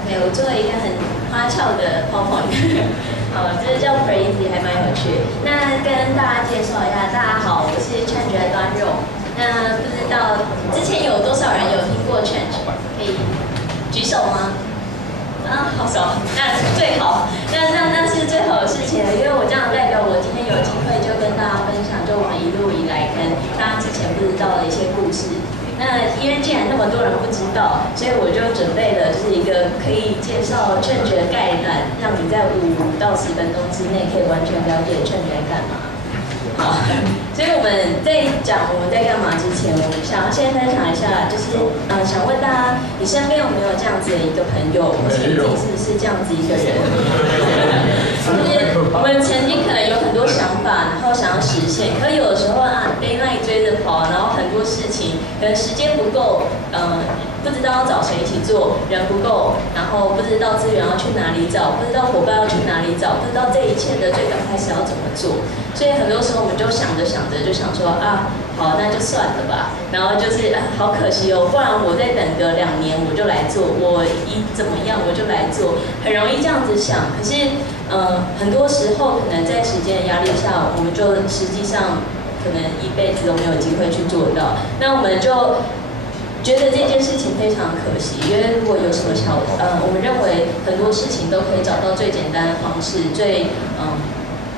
OK， 我做了一个很花俏的 PowerPoint， 好，这叫 Crazy， 还蛮有趣。那跟大家介绍一下，大家好，我是 CHANGEE 的端容。那不知道之前有多少人有听过 CHANGEE？ 可以举手吗？啊，好少，那最好，那是最好的事情了，因为我这样代表我今天有机会就跟大家分享，就我们一路以来跟大家之前不知道的一些故事。那因为既然那么多人不知道，所以我就准备了就是一个可以介绍CHANGEE的概览，让你在5到10分钟之内可以完全了解CHANGEE在干嘛。好，所以我们在讲我们在干嘛之前，我们想要先分享一下，就是想问大家，你身边有没有这样子的一个朋友，或是你自己是不是这样子一个人？就是我们曾经可能有很多想法，然后想要实现，可有的时候deadline追着跑，然后很多事情可能时间不够，不知道要找谁一起做，人不够，然后不知道资源要去哪里找，不知道伙伴要去哪里找，不知道这一切的最刚开始要怎么做，所以很多时候我们就想着想着就想说好，那就算了吧，然后就是好可惜哦，不然我再等个2年我就来做，我怎么样我就来做，很容易这样子想，可是很多时候可能在时间的压力下，我们就实际上可能一辈子都没有机会去做到，那我们就觉得这件事情非常可惜，因为如果有什么我们认为很多事情都可以找到最简单的方式，最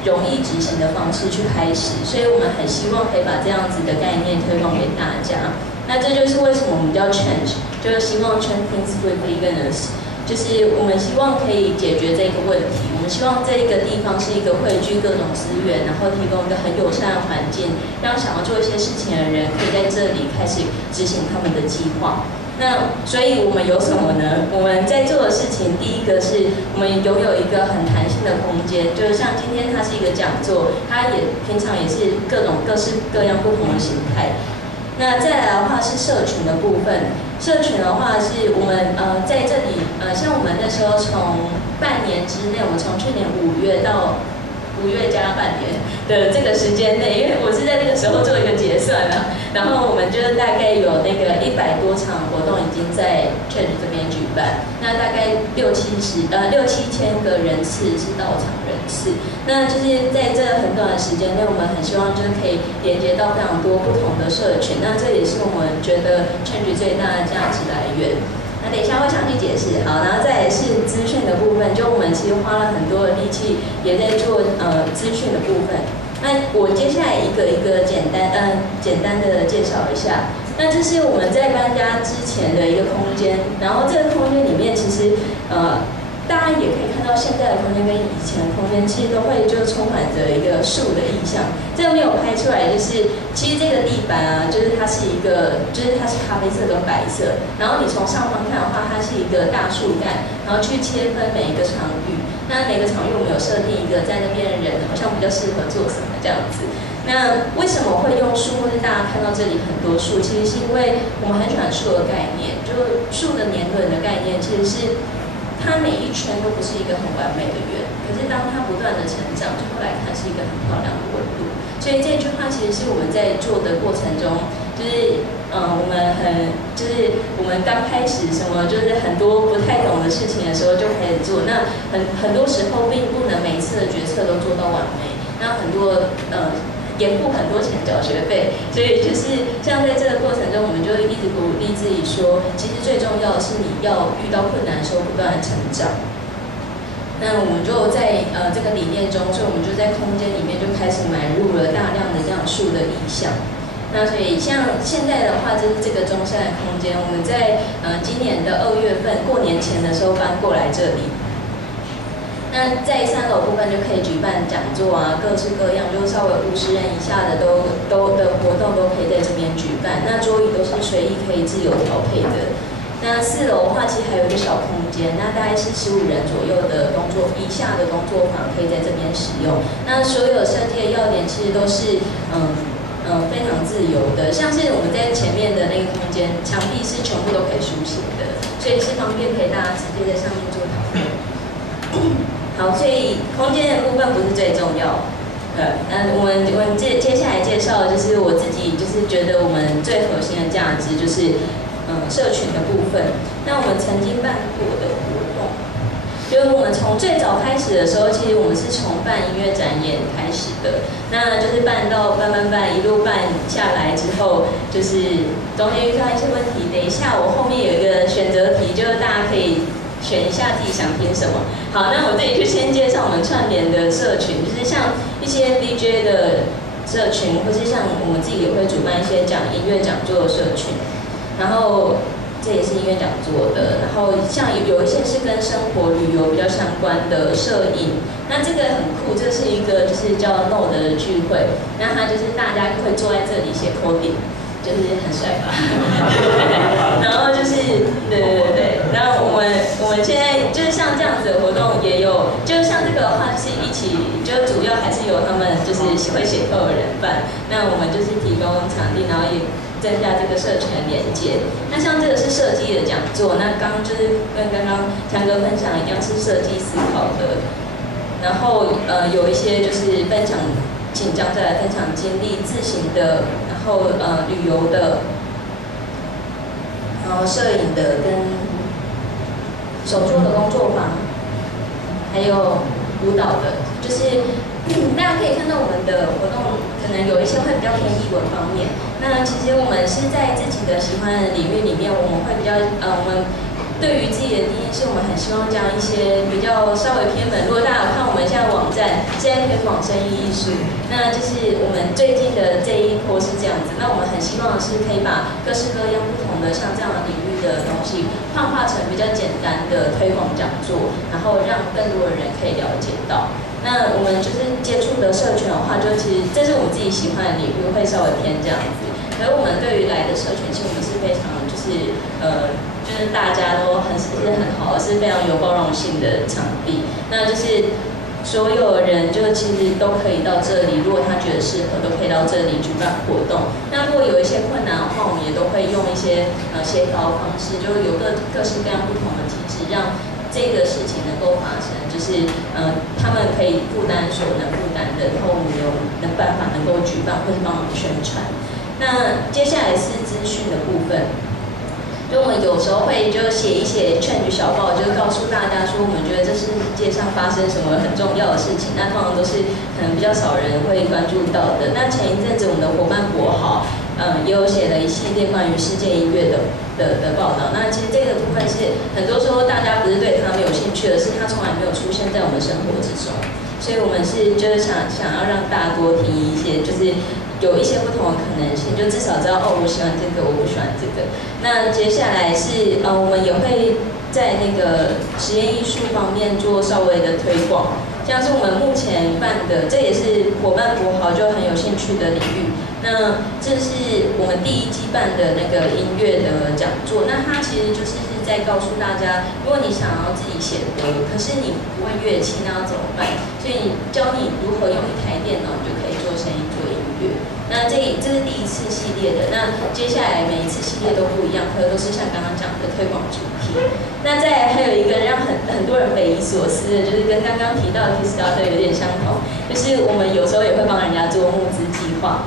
容易执行的方式去开始，所以我们很希望可以把这样子的概念推广给大家。那这就是为什么我们叫 CHANGEE， 就是希望 change things with Eagerness， 就是我们希望可以解决这个问题。我们希望这个地方是一个汇聚各种资源，然后提供一个很友善的环境，让想要做一些事情的人可以在这里开始执行他们的计划。那所以我们有什么呢？我们在做的事情，第一个是我们拥有一个很弹性的空间，就是像今天它是一个讲座，它也平常也是各式各样不同的形态。那再来的话是社群的部分，社群的话是我们在这里像我们那时候从半年之内，我们从去年5月到5月加半年的这个时间内，因为我是在那个时候做一个结算啊，然后我们就是大概有那个100多场活动已经在 CHANGEE 这边举办，那大概6、7千个人次是到场人次，那就是在这很短的时间内，我们很希望就是可以连接到非常多不同的社群，那这也是我们觉得 CHANGEE 最大的价值来源。那等一下会详细解释。好，然后再来是资讯的部分，就我们其实花了很多的力气，也在做资讯的部分。那我接下来一个一个简单的介绍一下。那这是我们在搬家之前的一个空间，然后这个空间里面其实大家也可以看到现在的空间跟以前的空间其实都会就充满着一个树的意象。这个没有拍出来，就是其实这个地板就是它是咖啡色跟白色，然后你从上方看的话，它是一个大树干，然后去切分每一个场域。那每个场域我们有设定一个在那边的人好像比较适合做什么这样子。那为什么会用树，或是大家看到这里很多树？其实是因为我们很喜欢树的概念，就树的年轮的概念，其实是它每一圈都不是一个很完美的圆，可是当它不断的成长，最后来看是一个很漂亮的纹路。所以这句话其实是我们在做的过程中，就是我们刚开始什么就是很多不太懂的事情的时候就开始做，那很多时候并不能每一次的决策都做到完美，那很多延付很多钱缴学费，所以就是像在这个过程中，我们就一直鼓励自己说，其实最重要的是你要遇到困难的时候不断的成长。那我们就在这个理念中，所以我们就在空间里面就开始买入了大量的这样树的意象。那所以像现在的话，就是这个中山的空间，我们在今年的2月份过年前的时候搬过来这里。那在3楼部分就可以举办讲座各式各样，就稍微50人以下的的活动都可以在这边举办。那桌椅都是随意可以自由调配的。那4楼的话，其实还有一个小空间，那大概是15人左右的以下的工作坊可以在这边使用。那所有设计的要点其实都是非常自由的，像是我们在前面的那个空间，墙壁是全部都可以书写的，所以是方便可以大家直接在上面做讨论。好，所以空间的部分不是最重要。我们接下来介绍的就是我自己就是觉得我们最核心的价值就是社群的部分。那我们曾经办过的活动，就是我们从最早开始的时候，其实我们是从办音乐展演开始的，那就是办，一路办下来之后，就是中间遇到一些问题。等一下，我后面有一个选择题，就是大家可以选一下自己想听什么。好，那我这里就先介绍我们串联的社群，就是像一些 DJ 的社群，或是像我们自己也会主办一些音乐讲座的社群，然后这也是音乐讲座的，然后像有一些是跟生活旅游比较相关的摄影，那这个很酷，这是一个就是叫 Node 的聚会，那它就是大家会坐在这里写 coding， 就是很帅吧，然后就是对，然后我们现在就是像这样子的活动也有，就是像这个的话是一起，就主要还是由他们就是会写扣的人办，那我们就是提供场地，然后也增加这个社群的连接。那像这个是设计的讲座，那就是跟刚刚强哥分享一样是设计思考的。然后有一些就是分享，请讲再来分享经历自行的，然后旅游的，然后摄影的跟手作的工作坊，还有舞蹈的，就是大家可以看到我们的活动可能有一些会比较偏译文方面。那其实我们是在自己的喜欢的领域里面，我们会比较我们对于自己的定义是我们很希望将一些比较稍微偏门。如果大家有看我们现在网站，现在推广生意艺术，那就是我们最近的这一波是这样子。那我们很希望是可以把各式各样不同的像这样的领域的东西，幻化成比较简单的推广讲座，然后让更多的人可以了解到。那我们就是接触的社群的话，就其实这是我们自己喜欢的领域，会稍微偏这样子。可是我们对于来的社群，其实我们是非常就是大家都是很好，是非常有包容性的场地。那就是所有人就其实都可以到这里，如果他觉得适合，都可以到这里举办活动。那如果有一些困难的话，我们也都会用一些协调方式，就有各式各样不同的体制，让这个事情能够发生。就是他们可以负担所能负担的，然后我们有办法能够举办或是帮忙宣传。那接下来是资讯的部分。就我们有时候会就写一些CHANGEE小报，就是告诉大家说我们觉得这世界上发生什么很重要的事情，那通常都是可能比较少人会关注到的。那前一阵子我们的伙伴博豪，也有写了一系列关于世界音乐的报道。那其实这个部分是很多时候大家不是对他没有兴趣，而是他从来没有出现在我们生活之中。所以我们是就是想要让大家多听一些，就是有一些不同的可能性，就至少知道我喜欢这个，我不喜欢这个。那接下来是我们也会在那个实验艺术方面做稍微的推广，像是我们目前办的，这也是伙伴博豪就很有兴趣的领域。那这是我们第一季办的那个音乐的讲座，那它其实就是在告诉大家，如果你想要自己写歌，可是你不会乐器，那要怎么办？所以教你如何用一台电脑，你就可以做声音、做音乐。那这是第一次系列的，那接下来每一次系列都不一样，可都是像刚刚讲的推广主题。那再来还有一个让很多人匪夷所思的，就是跟刚刚提到的 Kickstarter 有点相同，就是我们有时候也会帮人家做募资计划。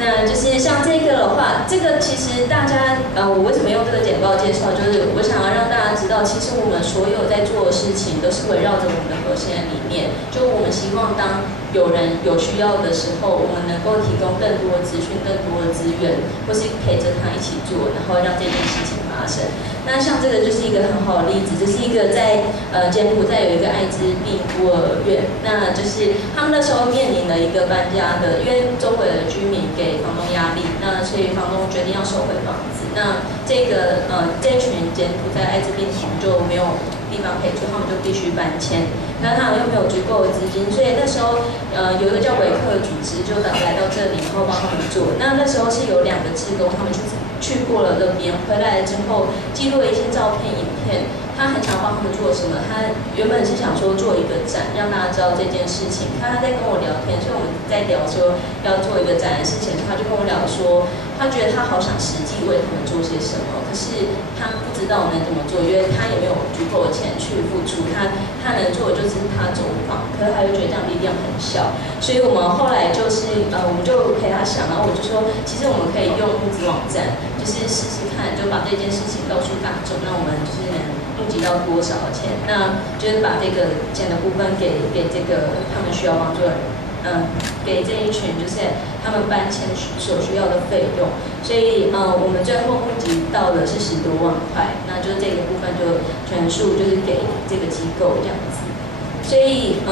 那就是像这个的话，这个其实大家我为什么用这个简报介绍，就是我想要让大家知道，其实我们所有在做的事情都是围绕着我们的核心的理念，就我们希望当有人有需要的时候，我们能够提供更多的资讯、更多的资源，或是陪着他一起做，然后让这件事情发生。那像这个就是一个很好的例子，这是一个在柬埔寨有一个艾滋病孤儿院，那就是他们那时候面临了一个搬家的，因为周围的居民给房东压力，那所以房东决定要收回房子。那这群柬埔寨艾滋病童就没有地方可以住，他们就必须搬迁。那他又没有足够的资金，所以那时候有一个叫维克的组织就来到这里，然后帮他们做。那时候是有2个志工，他们去过了那边，回来之后记录了一些照片、影片。他很想帮他们做什么？他原本是想说做一个展，让大家知道这件事情。他在跟我聊天，所以我们在聊说要做一个展的事情，他就跟我聊说，他觉得他好想实际为他们做些什么，可是他不知道能怎么做，因为他也没有足够的钱去付出。他能做的就是他走访，可是他就觉得这样力量很小，所以我们后来就是我们就陪他想，然后我就说，其实我们可以用募资网站，就是试试看，就把这件事情告诉大众，让我们就是能募集到多少钱，那就是把这个钱的部分给这个他们需要帮助的人，给这一群就是他们搬迁所需要的费用，所以我们最后募集到的是10多万块，那就是这个部分就全数就是给这个机构这样子，所以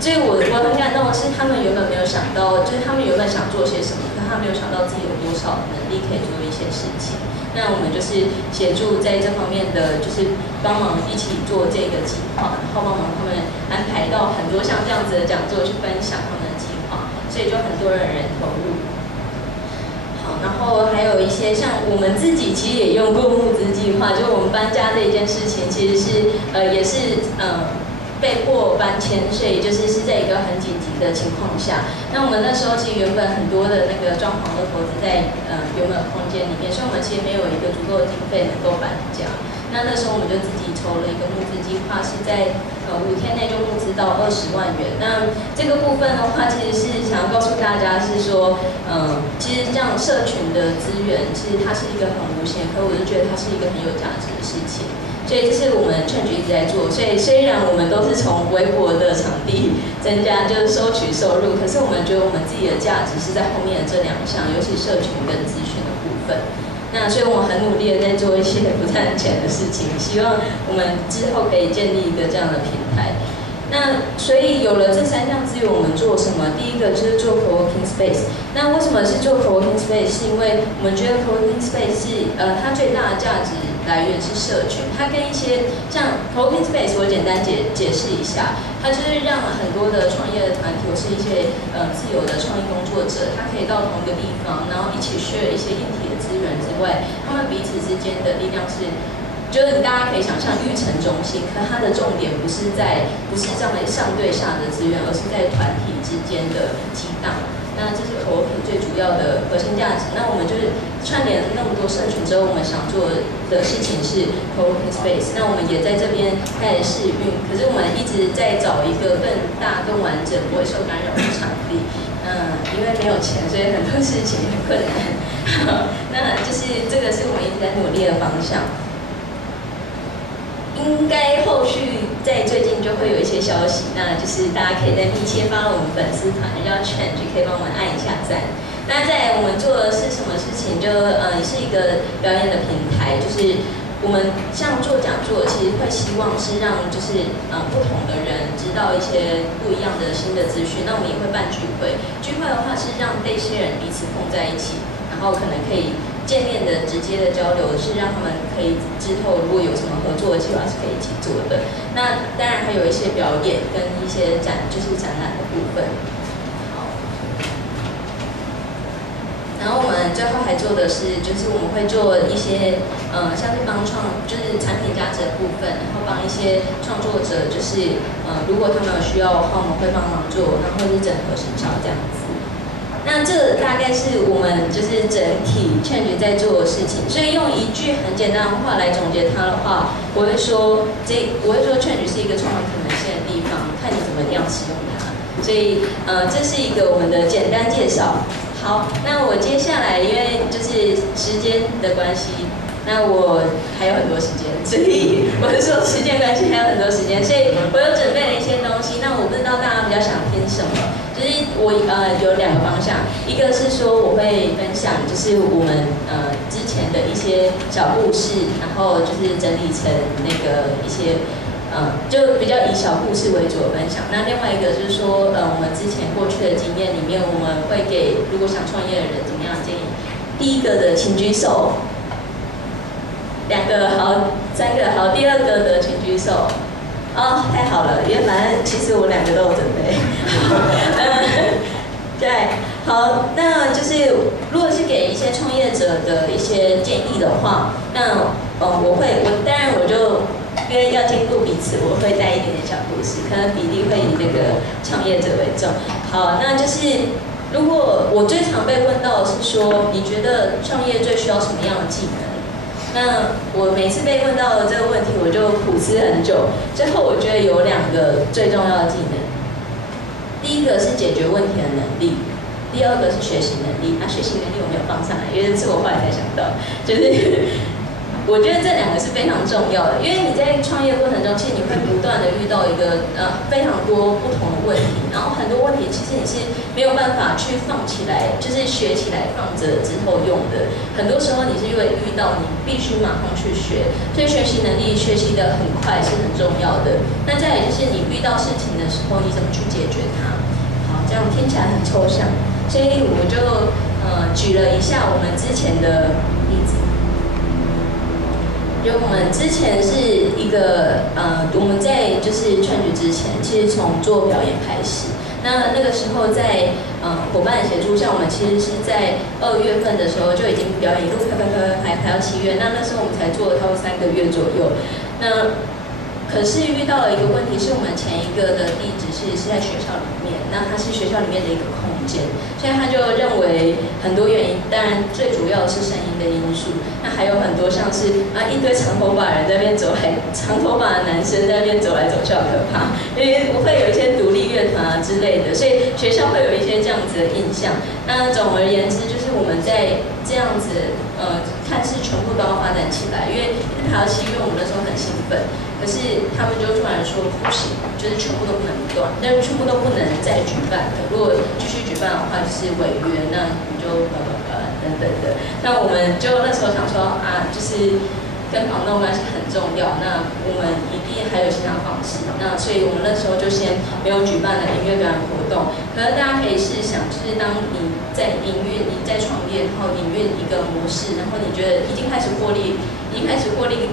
所以我很感动的是，他们原本没有想到，就是他们原本想做些什么，可他没有想到自己有多少能力可以做一些事情。那我们就是协助在这方面的，就是帮忙一起做这个计划，然后帮忙他们安排到很多像这样子的讲座去分享他们的计划，所以就很多人投入。好，然后还有一些像我们自己其实也用过募资计划，就我们搬家这一件事情，其实是也是被迫搬迁，所以是在一个很紧急的情况下。那我们那时候其实原本很多的那个装潢都投资在原本的空间里面，所以我们其实没有一个足够的经费能够搬家。那时候我们就自己筹了一个募资计划，是在5天内就募资到20万元。那这个部分的话，其实是想要告诉大家是说，其实这样社群的资源，其实它是一个很无限，可我就觉得它是一个很有价值的事情。所以这是我们CHANGEE一直在做，所以虽然我们都是从微薄的场地增加，就是收取收入，可是我们觉得我们自己的价值是在后面的这2项，尤其社群跟资讯的部分。那所以我们很努力的在做一些不赚钱的事情，希望我们之后可以建立一个这样的平台。那所以有了这3项资源，我们做什么？第一个就是做 coworking space。那为什么是做 coworking space？ 是因为我们觉得 coworking space 是它最大的价值来源是社群，它跟一些像 coworking space， 我简单解释一下，它就是让很多的创业的团体或是一些自由的创意工作者，他可以到同一个地方，然后一起 share 一些硬体的资源之外，他们彼此之间的力量是。就是大家可以想象育成中心，可它的重点不是这样的上对下的资源，而是在团体之间的激荡。那这是 coworking 最主要的核心价值。那我们就是串联了那么多社群之后，我们想做的事情是 coworking space。那我们也在这边开始试运，可是我们一直在找一个更大、更完整、不会受干扰的场地。因为没有钱，所以很多事情很困难。那就是这个是我们一直在努力的方向。应该后续在最近就会有一些消息，那就是大家可以在密切发我们粉丝团，叫 CHANGEE， 可以帮我们按一下赞。那在我们做的是什么事情？也是一个表演的平台，就是我们像做讲座，其实会希望是让不同的人知道一些不一样的新的资讯。那我们也会办聚会，聚会的话是让这些人彼此碰在一起，然后可能可以。见面的直接的交流是让他们可以之后如果有什么合作的计划是可以一起做的。那当然还有一些表演跟一些展览的部分。好，然后我们最后还做的是，我们会做一些像是帮产品价值的部分，然后帮一些创作者，如果他们有需要的话，我们会帮忙做，然后是整合行销这样子。那这大概是我们整体CHANGEE在做的事情，所以用一句很简单的话来总结它的话，我会说CHANGEE是一个充满可能性的地方，看你怎么样使用它。所以这是一个我们的简单介绍。好，那我接下来因为时间的关系，那我还有很多时间，所以我是说时间关系还有很多时间，所以我有准备了一些东西。那我不知道大家比较想听什么。我有2个方向，一个是说我会分享我们之前的一些小故事，然后整理成那个一些就比较以小故事为主的分享。那另外一个就是说我们之前过去的经验里面，我们会给如果想创业的人怎么样的建议。第一个的请举手，2个好，3个好，第2个的请举手。哦，太好了，因为反正其实我2个都有准备。对，好，那如果是给一些创业者的一些建议的话，那当然因为要兼顾彼此，我会带一点点小故事，可能比例会以那个创业者为重。好，那如果我最常被问到的是说，你觉得创业最需要什么样的技能？那我每次被问到的这个问题，我就苦思很久。最后我觉得有2个最重要的技能，第一个是解决问题的能力，第2个是学习能力。学习能力我没有放上来，因为是我后来才想到。我觉得这两个是非常重要的，因为你在创业过程中，其实你会不断的遇到一个非常多不同的问题，然后很多问题其实你是没有办法去放起来，就是学起来放着之后用的。很多时候你是因为遇到你必须马上去学，所以学习能力学习的很快是很重要的。那再来就是你遇到事情的时候，你怎么去解决它？好，这样听起来很抽象，所以我就举了一下我们之前的例子。就我们之前是一个我们在就是CHANGEE之前，其实从做表演开始。那个时候在伙伴的协助下，我们其实是在2月份的时候就已经表演一路排到7月。那时候我们才做了差不多3个月左右。那可是遇到了一个问题，是我们前一个的地址是在学校里面，那它是学校里面的一个空间，所以他就认为很多原因，当然最主要是声音的因素，那还有很多像是一堆长头发人在那边走来，长头发的男生在那边走来走去好可怕，因为会有一些独立乐团之类的，所以学校会有一些这样子的印象。那总而言之，就是我们在这样子看似全部都要发展起来，因为排到7月，我们那时候很兴奋。可是他们就突然说不行，就是全部都不能断，但是全部都不能再举办了。如果继续举办的话，就是违约，那你就等等的。那我们就那时候想说就是跟房东关系很重要，那我们一定还有其他方式。那所以我们那时候就先没有举办了音乐表演活动。可是大家可以试想，就是当你在营运、你在创业，然后营运一个模式，然后你觉得已经开始获利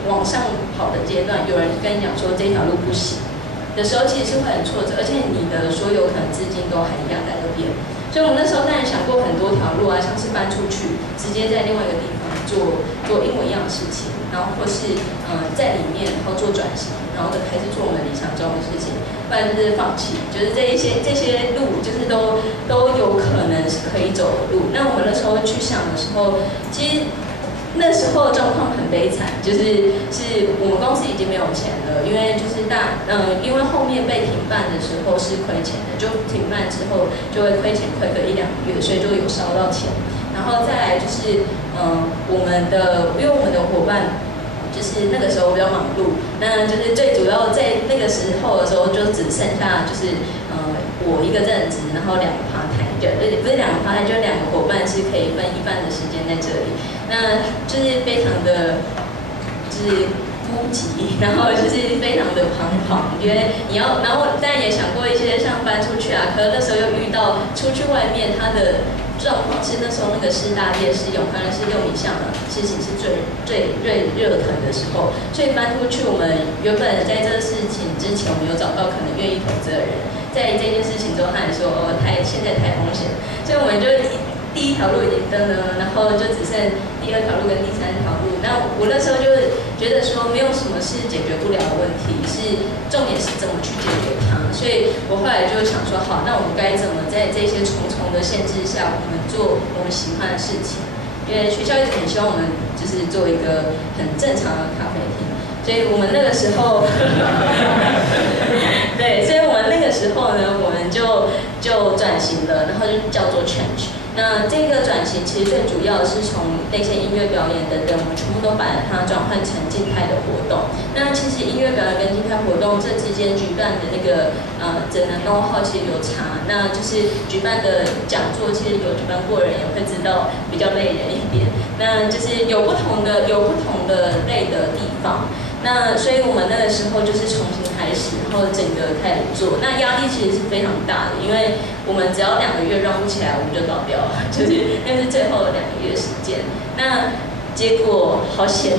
往上跑的阶段，有人跟你讲说这条路不行的时候，其实是会很挫折，而且你的所有可能资金都还一样在那边。所以我们那时候当然想过很多条路像是搬出去，直接在另外一个地方做一模一样的事情，然后或是在里面然后做转型，然后还是做我们理想中的事情，不然就是放弃，就是这些路就是都有可能是可以走的路。那我们那时候去想的时候，其实那时候状况很悲惨，是我们公司已经没有钱了，因为就是因为后面被停办的时候是亏钱的，就停办之后就会亏钱亏个1-2个月，所以就有烧到钱。然后再来就是因为我们的伙伴就是那个时候比较忙碌，那就是最主要在那个时候的时候就只剩下就是我一个正职，然后2个 part time， 不是2个 part time， 就2个伙伴是可以分一半的时间在这里，那就是非常的就是孤寂，然后就是非常的彷徨，觉得你要，然后当然也想过一些像搬出去可是那时候又遇到出去外面它的状况是那时候那个师大夜市永康是6米巷的事情是最热腾的时候，所以搬出去我们原本在这个事情之前，我们有找到可能愿意投资的人，在这件事情之后，他也说现在太风险，所以我们就第一条路已经登了，然后就只剩第2条路跟第3条路。那我那时候就觉得说，没有什么是解决不了的问题，重点是怎么去解决它。所以我后来就想说，好，那我们该怎么在这些重重的限制下，我们做我们喜欢的事情？因为学校一直很希望我们就是做一个很正常的咖啡厅，所以我们那个时候，对，所以我们那个时候呢，我们就转型了，然后就叫做 CHANGEE。那这个转型其实最主要是从那些音乐表演等等，我们全部都把它转换成静态的活动。那其实音乐表演跟静态活动这之间举办的那个整个 know-how 其实有差，那就是举办的讲座，其实有举办过的人也会知道比较累人一点。那就是有不同的累的地方。那所以我们那个时候就是重新开始，然后整个开始做。那压力其实是非常大的，因为我们只要2个月让不起来，我们就倒掉了，就是那是最后的2个月时间。那结果好险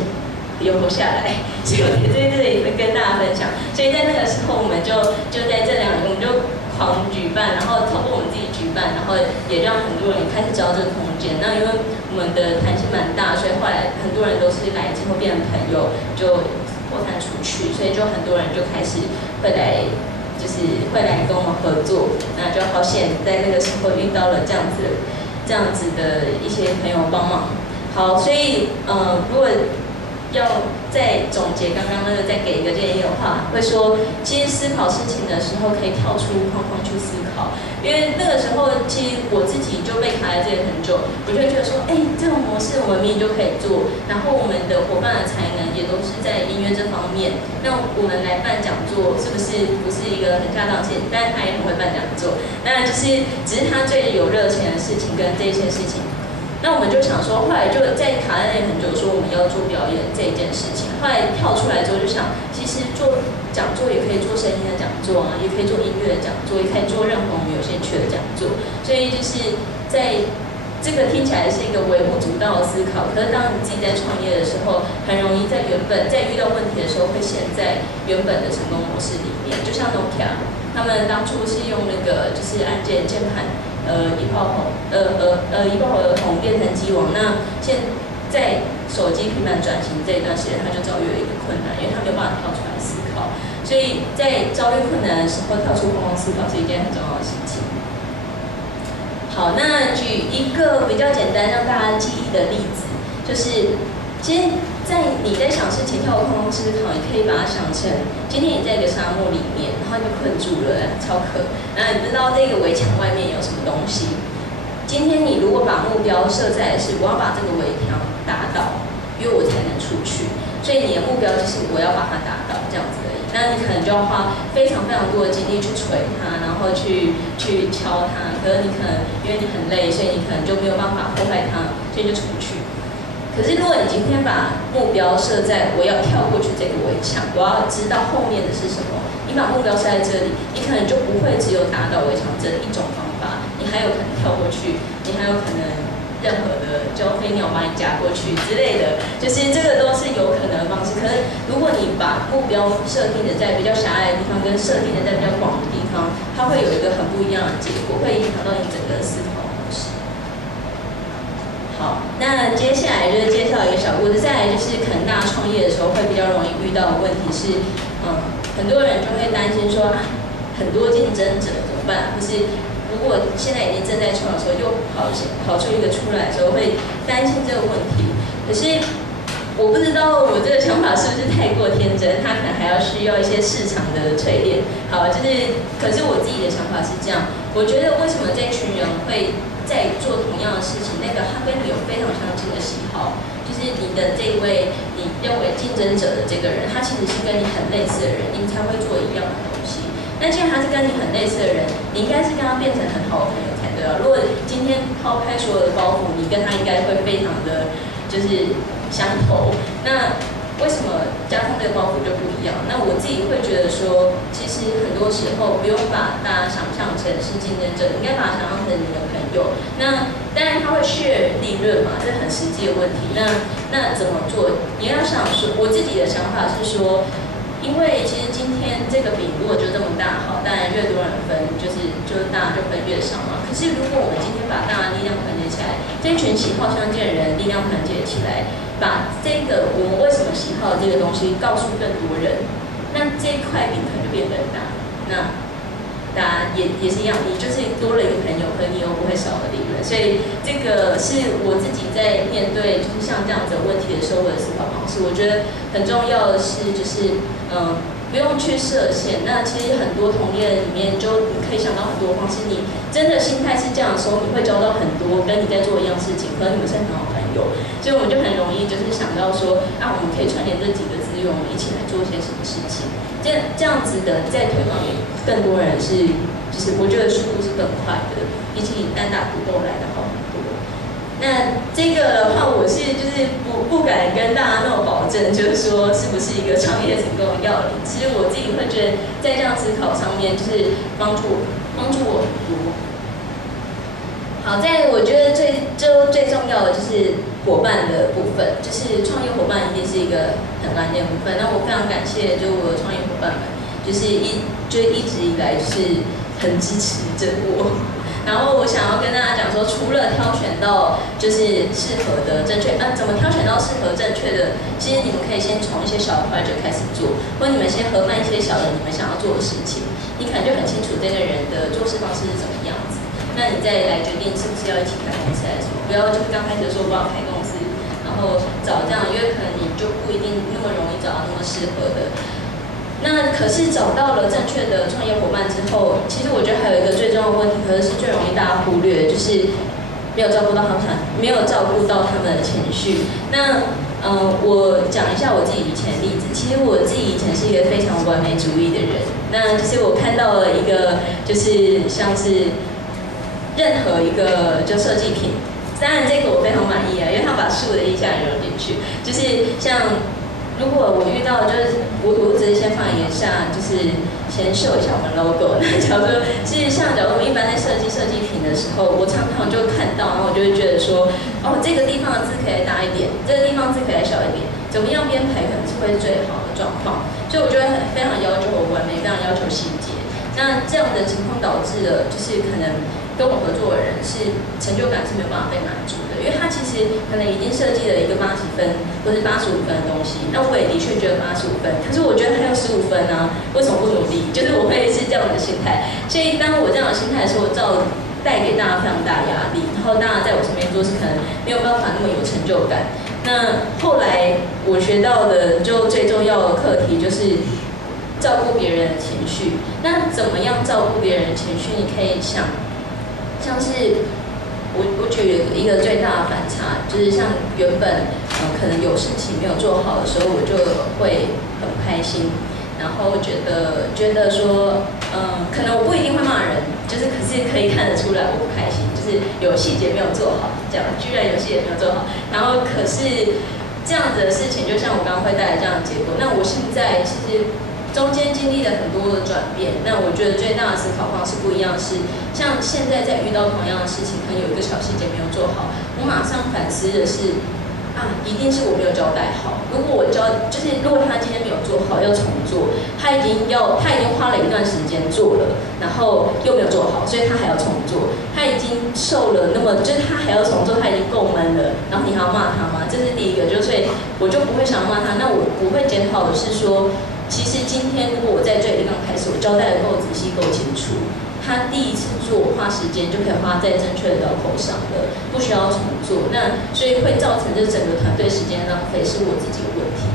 有活下来，所以我在这里会跟大家分享。所以在那个时候，我们就在这2个月，我们就狂举办，然后透过我们自己举办，然后也让很多人开始找到这个空间。那因为我们的弹性蛮大，所以后来很多人都是来之后变成朋友，就扩散出去，所以就很多人就开始会来跟我们合作。那就好险在那个时候遇到了这样子的一些朋友帮忙。好，所以如果要再总结刚刚那个，再给一个建议的话，会说，其实思考事情的时候可以跳出框框去思考，因为那个时候其实我自己就被卡在这里很久，我就会觉得说，这种模式我们明明就可以做，然后我们的伙伴的才能也都是在音乐这方面，那我们来办讲座是不是一个很恰当性？但是他也很会办讲座，那就是只是他最有热情的事情跟这些事情。那我们就想说，后来就在卡在那里很久，说我们要做表演这一件事情。后来跳出来之后，就想，其实做讲座也可以做声音的讲座啊，也可以做音乐的讲座，也可以做任何我们有兴趣的讲座。所以就是在这个听起来是一个微不足道的思考，可是当你自己在创业的时候，很容易在遇到问题的时候，会陷在原本的成功模式里面。就像 Nokia， 他们当初是用那个就是按键键盘。一炮而红变成机王。那现在手机平板转型这一段时间，他就遭遇了一个困难，因为他没有办法跳出来思考。所以在遭遇困难的时候，跳出框框思考是一件很重要的事情。好，那举一个比较简单让大家记忆的例子，就是其实你在想事情跳框框思考，你可以把它想成，今天你在一个沙漠里面，然后你被困住了，超渴，然后你不知道这个围墙外面有什么东西。今天你如果把目标设在的是我要把这个围墙打倒，因为我才能出去，所以你的目标就是我要把它打倒这样子而已。那你可能就要花非常多的精力去捶它，然后去敲它。可是你可能因为你很累，所以你可能就没有办法破坏它，所以你就出不去。可是，如果你今天把目标设在我要跳过去这个围墙，我要知道后面的是什么，你把目标设在这里，你可能就不会只有打倒围墙这一种方法，你还有可能跳过去，你还有可能任何的叫飞鸟把你夹过去之类的，就是这个都是有可能的方式。可是，如果你把目标设定的在比较狭隘的地方，跟设定的在比较广的地方，它会有一个很不一样的结果，会影响到你整个思考模式。好，那接下来就是介绍一个小故事。再来就是可能大家创业的时候会比较容易遇到的问题是，很多人就会担心说，很多竞争者怎么办？或是如果现在已经正在创的时候，又跑出一个出来的时候，会担心这个问题。可是我不知道我这个想法是不是太过天真，他可能还要需要一些市场的锤炼。好，可是我自己的想法是这样，我觉得为什么这群人会在做同样的事情，代表他跟你有非常相近的喜好，就是你的这一位你认为竞争者的这个人，他其实是跟你很类似的人，你们才会做一样的东西。那既然他是跟你很类似的人，你应该是跟他变成很好的朋友才对啊。如果今天抛开所有的包袱，你跟他应该会非常的就是相投。那为什么加上这个包袱就不一样？那我自己会觉得说，其实很多时候不用把大家想象成是竞争者，应该把它想象成你的朋友。那当然他会share利润嘛，这是很实际的问题。那怎么做？你要想说，我自己的想法是说，因为其实今天这个饼如果就这么大，好，当然越多人分，就是大家就分越少嘛。可是如果我们今天把大家力量团结起来，这群喜好相近的人力量团结起来，把这个我们为什么喜好的这个东西告诉更多人，那这一块饼可能就变更大。那大家也是一样，你就是多了一个朋友，可你又不会少了利润。所以这个是我自己在面对就是像这样子的问题的时候，我的思考方式。我觉得很重要的是，就是不用去设限。那其实很多同业里面，你可以想到很多方式。你真的心态是这样的时候，你会交到很多跟你在做一样事情，可能你们是很好朋友，所以我们就很容易就是想到说，我们可以串联这几个资源，我们一起来做些什么事情。这样子的在推广给更多人就是我觉得速度是更快的，比起单打独斗来的好很多。那这个的话，我是就是不敢跟大家那么保证，就是说是不是一个创业成功的要领。其实我自己会觉得，在这样思考上面，就是帮助我很多。好，我觉得最重要的就是伙伴的部分，就是创业伙伴一定是一个很关键的部分。那我非常感谢，就我的创业伙伴们，就是一直以来就是很支持着我。然后我想要跟大家讲说，除了挑选到就是适合的正确，怎么挑选到适合正确的？其实你们可以先从一些小的 project 开始做，或你们先合办一些小的你们想要做的事情，你可能就很清楚这个人的做事方式是怎么样子。那你再来决定是不是要一起开公司还是什么，不要就是刚开始说我要开公司，然后找这样，因为可能你就不一定那么容易找到那么适合的。那可是找到了正确的创业伙伴之后，其实我觉得还有一个最重要的问题，可是最容易大家忽略，就是没有照顾到他们的情绪。那我讲一下我自己以前的例子。其实我自己以前是一个非常完美主义的人。那就是我看到了一个，就是像是任何一个就设计品，当然这个我非常满意啊，因为他把树的意象也融进去。就是像如果我遇到，就是我只是先放一下，就是先秀一下我们 logo。那假如说是像假如我们一般在设计品的时候，我常常就看到，然后我就会觉得说，哦，这个地方的字可以大一点，这个地方字可以小一点，怎么样编排可能是会最好的状况。所以我就会非常要求完美，非常要求细节。那这样的情况导致了，就是可能跟我合作的人是成就感是没有办法被满足的，因为他其实可能已经设计了一个80分或是85分的东西，那我也的确觉得85分，可是我觉得还有15分啊，为什么不努力？就是我会是这样的心态。所以当我这样的心态的时候，带给大家非常大的压力，然后大家在我身边做是可能没有办法那么有成就感。那后来我学到的就最重要的课题就是照顾别人的情绪。那怎么样照顾别人的情绪？你可以像是我举一个最大的反差，就是像原本可能有事情没有做好的时候，我就会很不开心，然后觉得说可能我不一定会骂人，可是可以看得出来我不开心，就是有细节没有做好，这样居然有细节没有做好，然后可是这样子的事情，就像我刚刚会带来这样的结果。那我现在其实中间经历了很多的转变，那我觉得最大的思考方式不一样是，像现在在遇到同样的事情，可能有一个小细节没有做好，我马上反思的是，一定是我没有交代好。如果他今天没有做好要重做，他已经花了一段时间做了，然后又没有做好，所以他还要重做。他已经受了就是他还要重做，他已经够闷了，然后你还要骂他吗？这是第一个，所以我就不会想骂他。那我会检讨的是说，其实今天如果我在这里刚开始，我交代的够仔细、够清楚，他第一次做花时间就可以花在正确的刀口上了，不需要重做。那所以会造成这整个团队时间浪费，是我自己的问题，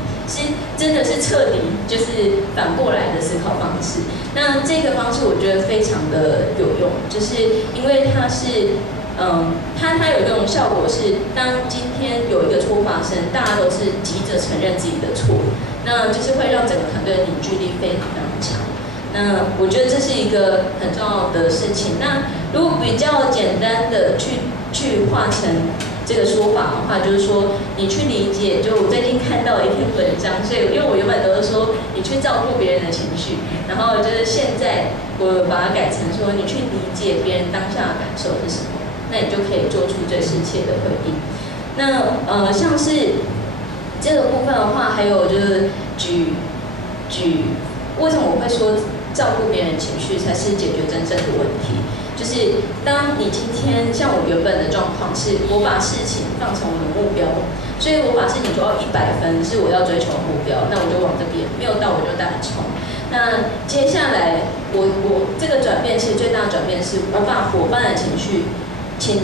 真的是彻底就是反过来的思考方式。那这个方式我觉得非常的有用，就是因为它是。它有一种效果是，当今天有一个错误发生，大家都是急着承认自己的错，那就是会让整个团队的凝聚力非常非常强。那我觉得这是一个很重要的事情。那如果比较简单的去化成这个说法的话，就是说你去理解，就我最近看到一篇文章，所以因为我原本都是说你去照顾别人的情绪，然后就是现在我把它改成说你去理解别人当下的感受是什么。那你就可以做出最适切的回应。那像是这个部分的话，还有就是举为什么我会说照顾别人情绪才是解决真正的问题？就是当你今天像我原本的状况是，我把事情放成我的目标，所以我把事情做到100分是我要追求的目标，那我就往这边，没有到我就当然冲。那接下来我这个转变，其实最大的转变是我把伙伴的情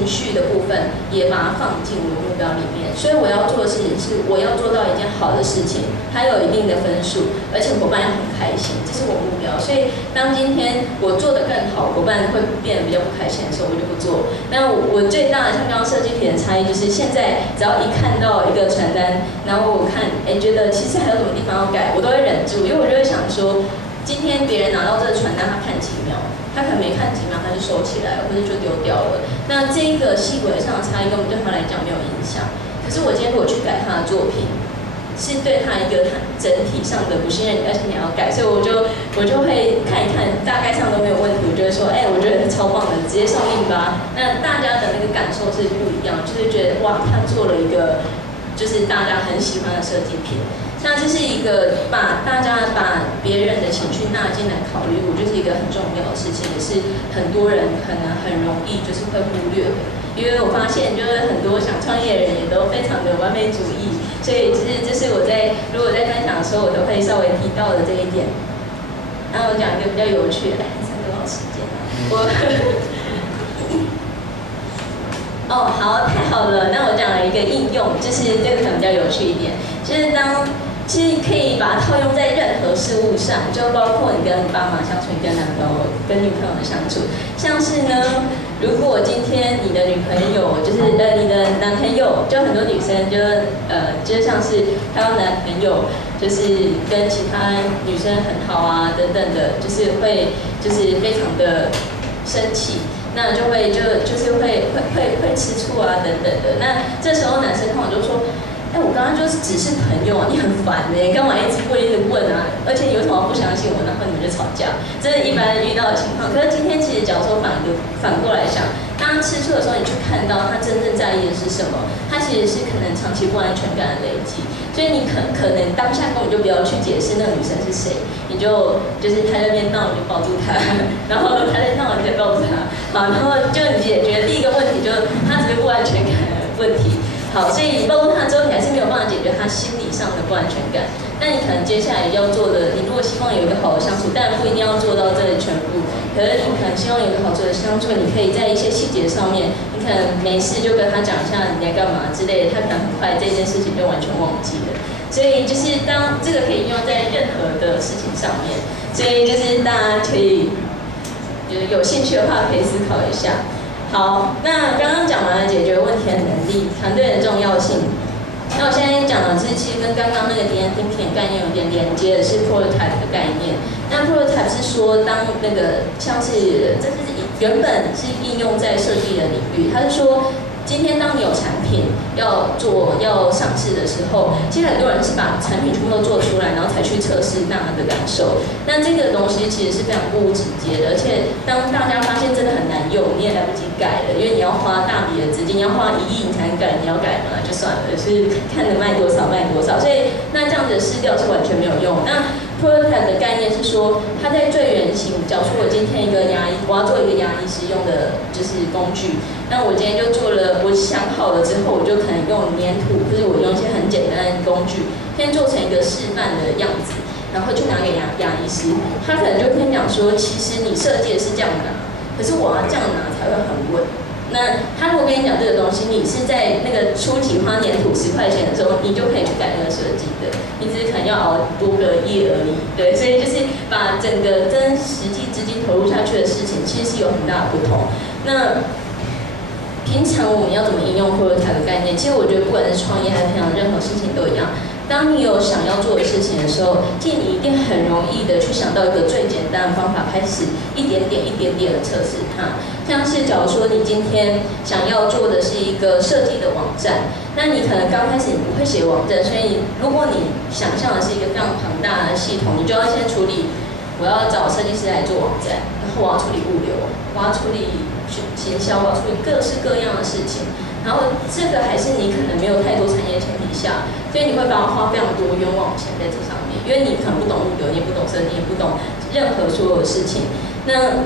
绪的部分也把它放进我的目标里面，所以我要做的事情是，我要做到一件好的事情，它有一定的分数，而且伙伴要很开心，这是我目标。所以当今天我做得更好，伙伴会变得比较不开心的时候，我就不做。那我最大的像刚刚设计品的差异就是，现在只要一看到一个传单，然后我看，觉得其实还有什么地方要改，我都会忍住，因为我就会想说，今天别人拿到这个传单，他看几秒。他可能没看几秒，他就收起来了，或者就丢掉了。那这个细微上的差异根本对他来讲没有影响。可是我今天如果去改他的作品，是对他一个整体上的不信任，而且你要改，所以我就会看一看，大概上都没有问题。我就会说，我觉得超棒的，直接上印吧。那大家的那个感受是不一样，就是觉得哇，他做了一个就是大家很喜欢的设计品。那这是一个大家把别人的情绪纳进来考虑，我觉得是一个很重要的事情，也是很多人可能很容易就是会忽略的。因为我发现，就是很多想创业的人也都非常的完美主义，所以这是我如果在分享的时候，我都会稍微提到的这一点。然后我讲一个比较有趣的，剩多少时间啊？哦，好，太好了。那我讲了一个应用，就是这个可能比较有趣一点，就是其实可以把它套用在任何事物上，就包括你跟你爸妈相处，你跟男朋友、跟女朋友的相处。像是呢，如果今天你的女朋友就是你的男朋友，就很多女生就像是她男朋友就是跟其他女生很好啊等等的，就是会就是非常的生气。那就会吃醋啊等等的。那这时候男生通常就说，我刚刚就是只是朋友啊，你很烦呢，干嘛一直问啊？而且你为什么不相信我？然后你们就吵架，这是一般人遇到的情况。可是今天其实假如说反过来想，当他吃醋的时候，你去看到他真正在意的是什么？他其实是可能长期不安全感的累积。所以你可能当下根本就不要去解释那个女生是谁，你就是他在那边闹，你就抱住他，然后他在闹，你再抱住他，好，然后就你解决第一个问题，就是他这个不安全感的问题。好，所以你抱住他之后，你还是没有办法解决他心理上的不安全感。那你可能接下来要做的，你如果希望有一个好的相处，当然不一定要做到这里全部，可是你可能希望有一个好的相处，你可以在一些细节上面，你可能没事就跟他讲一下你在干嘛之类的，他可能很快这件事情就完全忘记了。所以就是当这个可以用在任何的事情上面，所以就是大家可以就是有兴趣的话可以思考一下。好，那刚刚讲完了解决问题的能力、团队的重要性。那我现在讲的是其实跟刚刚那个design thinking的概念有点连接的是 prototype 的概念。那 prototype 是说当那个像是这是原本是应用在设计的领域，它是说。今天当你有产品要上市的时候，其实很多人是把产品全部都做出来，然后才去测试大家的感受。那这个东西其实是非常不直接的，而且当大家发现真的很难用，你也来不及改了，因为你要花大笔的资金，你要花1亿你才能改，你要改嘛就算了，是看能卖多少。所以那这样子的试掉是完全没有用。那 prototype 的概念是说，它在最原型，假如说我今天一个牙医，我要做一个牙医师用的就是工具，那我今天就做了，我想好了之后，我就可能用粘土，或者我用一些很简单的工具，先做成一个示范的样子，然后就拿给牙医师，他可能就跟你讲说，其实你设计的是这样拿，可是我要这样拿才会很稳。那他如果跟你讲这个东西，你是在那个初级花粘土10块钱的时候，你就可以去改那个设计的，你只是可能要熬多个夜而已。对，所以就是把整个真实际资金投入下去的事情，其实是有很大的不同。那平常我们要怎么应用prototype的概念？其实我觉得不管是创业还是培养任何事情都一样。当你有想要做的事情的时候，其实你一定很容易的去想到一个最简单的方法，开始一点点的测试它。像是假如说你今天想要做的是一个设计的网站，那你可能刚开始你不会写网站，所以如果你想象的是一个非常庞大的系统，你就要先处理，我要找设计师来做网站，然后我要处理物流，我要处理行销，我要处理各式各样的事情。然后这个还是你可能没有太多产业前提下，所以你会花非常多冤枉钱在这上面，因为你可能不懂物流，你也不懂设计，也不懂任何所有的事情。那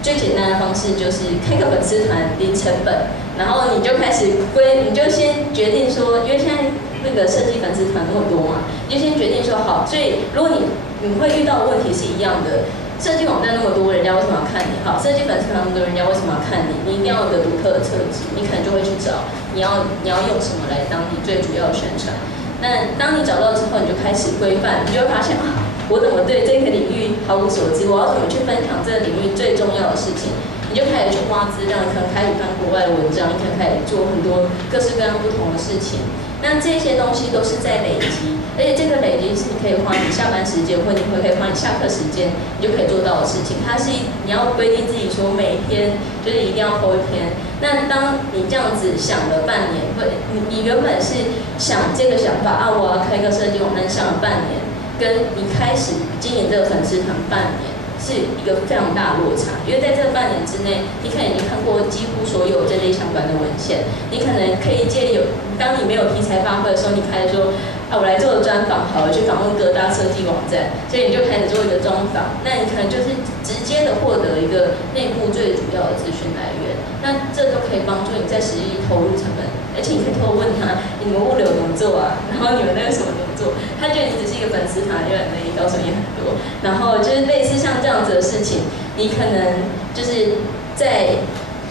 最简单的方式就是开个粉丝团，零成本，然后你就开始你就先决定说，因为现在那个设计粉丝团那么多嘛，你就先决定说好。所以如果你会遇到的问题是一样的。设计网站那么多，人家为什么要看你？好，设计粉丝团那么多，人家为什么要看你？你一定要有个独特的特质，你可能就会去找你要用什么来当你最主要的宣传。那当你找到之后，你就开始规范，你就会发现啊，我怎么对这个领域毫无所知？我要怎么去分享这个领域最重要的事情？你就开始去挖资料，你可能开始翻国外的文章，你可能开始做很多各式各样不同的事情。那这些东西都是在累积，而且这个累积是你可以花你下班时间，或者你可以花你下课时间，你就可以做到的事情。它是你要规定自己说每天就是一定要 po 1篇。那当你这样子想了半年，或你原本是想这个想法啊，我要开个设计网站，想了半年，跟你开始经营这个粉丝团半年。是一个非常大的落差，因为在这半年之内，你可能已经看过几乎所有这类相关的文献，你可能可以当你没有题材发挥的时候，你开始说，啊，我来做个专访，好了，去访问各大设计网站，所以你就开始做一个专访，那你可能就是直接的获得一个内部最主要的资讯来源，那这都可以帮助你在实际投入成本，而且你可以偷问他，你们物流怎么做啊？然后你们那个什么怎么做？他觉得你只是一个粉丝团，因为你告诉你很多，然后就是类似像这样子的事情，你可能就是在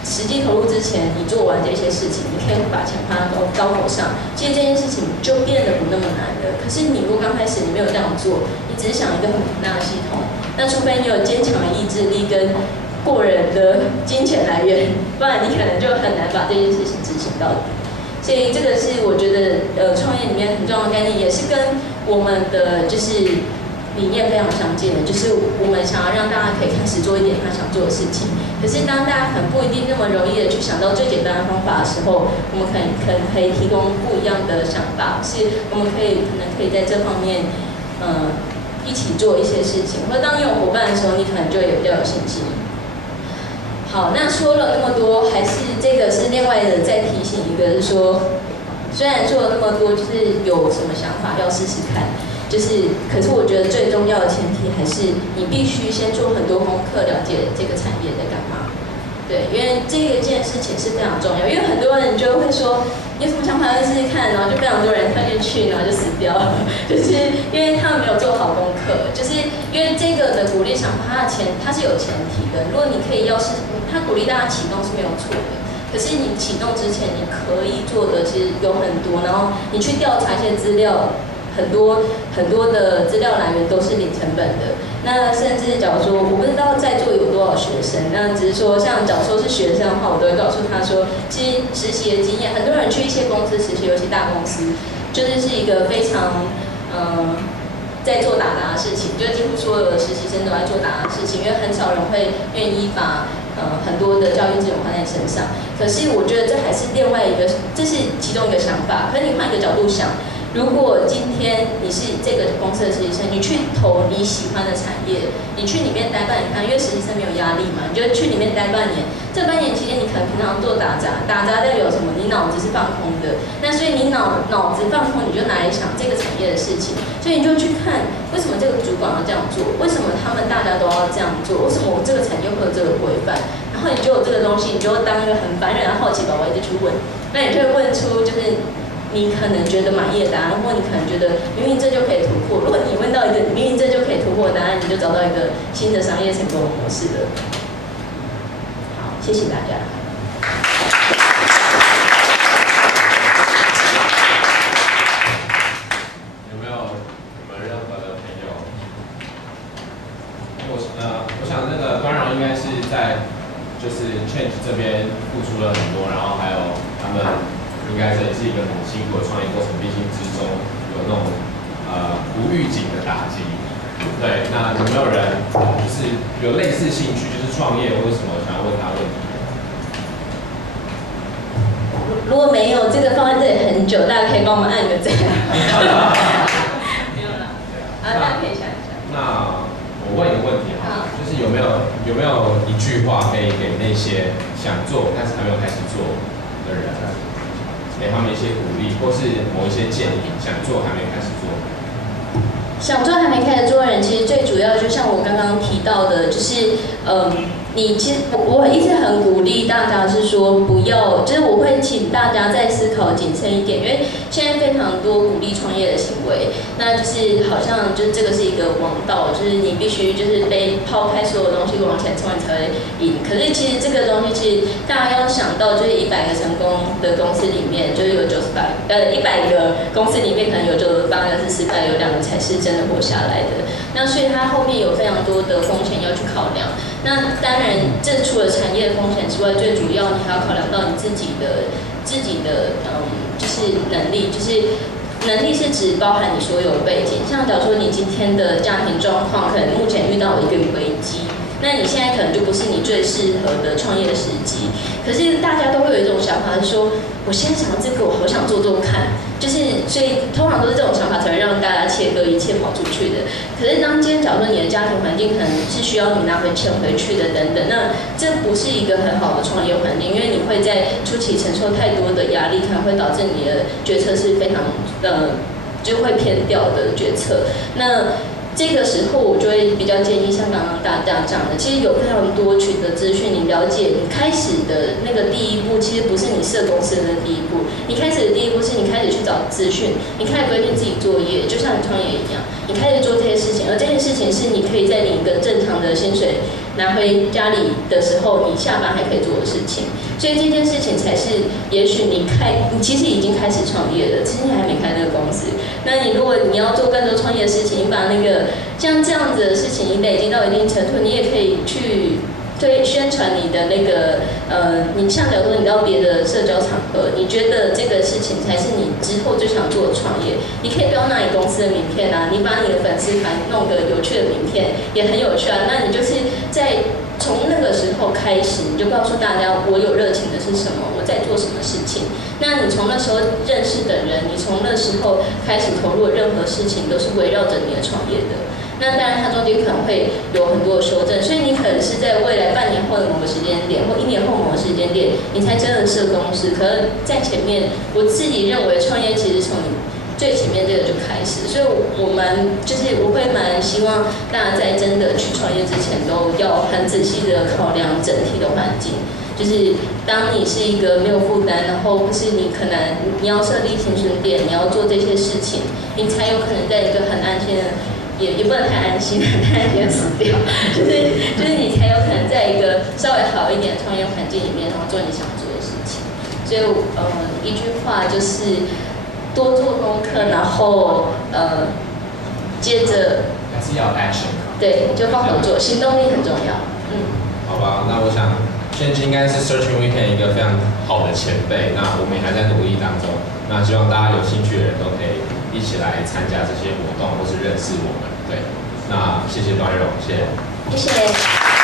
实际投入之前，你做完这些事情，你可以把钱花到刀口上，其实这件事情就变得不那么难了。可是你如果刚开始你没有这样做，你只是想一个很庞大的系统，那除非你有坚强的意志力跟过人的金钱来源，不然你可能就很难把这件事情执行到底。所以这个是我觉得创业里面很重要的概念，也是跟我们的就是理念非常相近的，就是我们想要让大家可以开始做一点他想做的事情。可是当大家可能不一定那么容易的去想到最简单的方法的时候，我们可能可以提供不一样的想法，是我们可能可以在这方面一起做一些事情，或者当你有伙伴的时候，你可能就也比较有信心。好，那说了那么多，还是这个是另外的再提醒一个，是说虽然做了那么多，就是有什么想法要试试看。可是我觉得最重要的前提还是你必须先做很多功课，了解这个产业在干嘛。对，因为这件事情是非常重要。因为很多人就会说，有什么想法要试试看，然后就非常多人跳进去，然后就死掉了，就是因为他们没有做好功课。就是因为这个的鼓励想法，它是有前提的。如果你可以他鼓励大家启动是没有错的。可是你启动之前，你可以做的其实有很多，然后你去调查一些资料。很多的资料来源都是零成本的。那甚至假如说我不知道在座有多少学生，那只是说像假如说是学生的话，我都会告诉他说，其实实习的经验，很多人去一些公司实习，尤其大公司，是一个非常在做打杂的事情，就几乎所有的实习生都在做打杂的事情，因为很少人会愿意把很多的教育资源花在身上。可是我觉得这还是另外一个，这是其中一个想法。可是你换一个角度想。如果今天你是这个公司的实习生，你去投你喜欢的产业，你去里面待半年，因为实习生没有压力嘛，你就去里面待半年。这半年期间，你可能平常做打杂代表什么？你脑子是放空的。那所以你脑子放空，你就拿来想这个产业的事情。所以你就去看为什么这个主管要这样做，为什么他们大家都要这样做，为什么我这个产业会有这个规范？然后你就有这个东西，你就当一个很烦人的好奇宝宝一直去问，那你就会问出你可能觉得满意的答案，或你可能觉得明明这就可以突破。如果你问到一个明明这就可以突破的答案，你就找到一个新的商业成功模式了。好，谢谢大家。有没有任何的朋友？我想那个端容应该是在CHANGEE这边付出了很多，然后还有他们。应该这也是一个很辛苦的创业过程，毕竟之中有那种无预警的打击。对，那有没有人有类似兴趣，创业或者什么想要问他问题？如果没有，这个放在这里很久，大家可以帮我们按个赞。没有了，大家可以想一想。那我问一个问题哈，有没有一句话可以给那些想做但是还没有开始做的人？给他们一些鼓励，或是某一些建议，想做还没开始做。想做还没开始做的人，其实最主要就像我刚刚提到的，你其实我一直很鼓励大家是说不要，我会请大家再思考谨慎一点，因为现在非常多鼓励创业的行为，那好像这个是一个王道，你必须抛开所有东西往前冲你才会赢。可是其实这个东西其实大家要想到100个成功的公司里面，有100个公司里面可能有98个是失败，有2个才是真的活下来的。那所以它后面有非常多的风险要去考量。那当然，这除了产业的风险之外，最主要你还要考量到你自己的能力，能力是指包含你所有的背景。像假如说你今天的家庭状况可能目前遇到了一个危机，那你现在可能就不是你最适合的创业的时机。可是大家都会有一种想法，是说我现在想到这个，我好想做做看。所以通常都是这种想法才会让大家切割一切跑出去的。可是当今天假如说你的家庭环境可能是需要你拿钱回去的等等，那这不是一个很好的创业环境，因为你会在初期承受太多的压力，可能会导致你的决策是非常就会偏掉的决策。那这个时候我就会比较建议，像刚刚大家讲的，其实有非常多取得资讯，你了解你开始的那个第一步，其实不是你设公司的第一步，你开始的第一步是你开始去找资讯，你开始规定自己作业，就像你创业一样。你开始做这些事情，而这件事情是你可以在领一个正常的薪水拿回家里的时候，你下班还可以做的事情。所以这件事情才是，也许你其实已经开始创业了，只是你还没开那个公司。那如果你要做更多创业的事情，你把那个像这样子的事情，你累积到一定程度，你也可以去宣传你的那个你像假如说你到别的社交场合，你觉得这个事情才是你之后最想做的创业，你可以不要拿你公司的名片啊，你把你的粉丝团弄个有趣的名片也很有趣啊。那你就是从那个时候开始，你就告诉大家我有热情的是什么，我在做什么事情。那你从那时候认识的人，你从那时候开始投入的任何事情，都是围绕着你的创业的。那当然，它中间可能会有很多的修正，所以你可能是在未来半年后的某个时间点，或1年后某个时间点，你才真的设公司。可是，在前面，我自己认为创业其实从最前面这个就开始，所以我会蛮希望大家在真的去创业之前，都要很仔细的考量整体的环境。就是当你是一个没有负担，然后或是你可能你要设立停损点，你要做这些事情，你才有可能在一个很安心的。也不能太安心，太安心的死掉，就是你才有可能在一个稍微好一点的创业环境里面，然后做你想做的事情。所以一句话就是多做功课，然后接着还是要 action。对，就放手做，行动力很重要。好吧，那我想CHANGEE应该是 Searching Weekend 一个非常好的前辈，那我们也还在努力当中。那希望大家有兴趣的人都可以一起来参加这些活动，或是认识我们。对，那谢谢端容，谢谢。谢谢。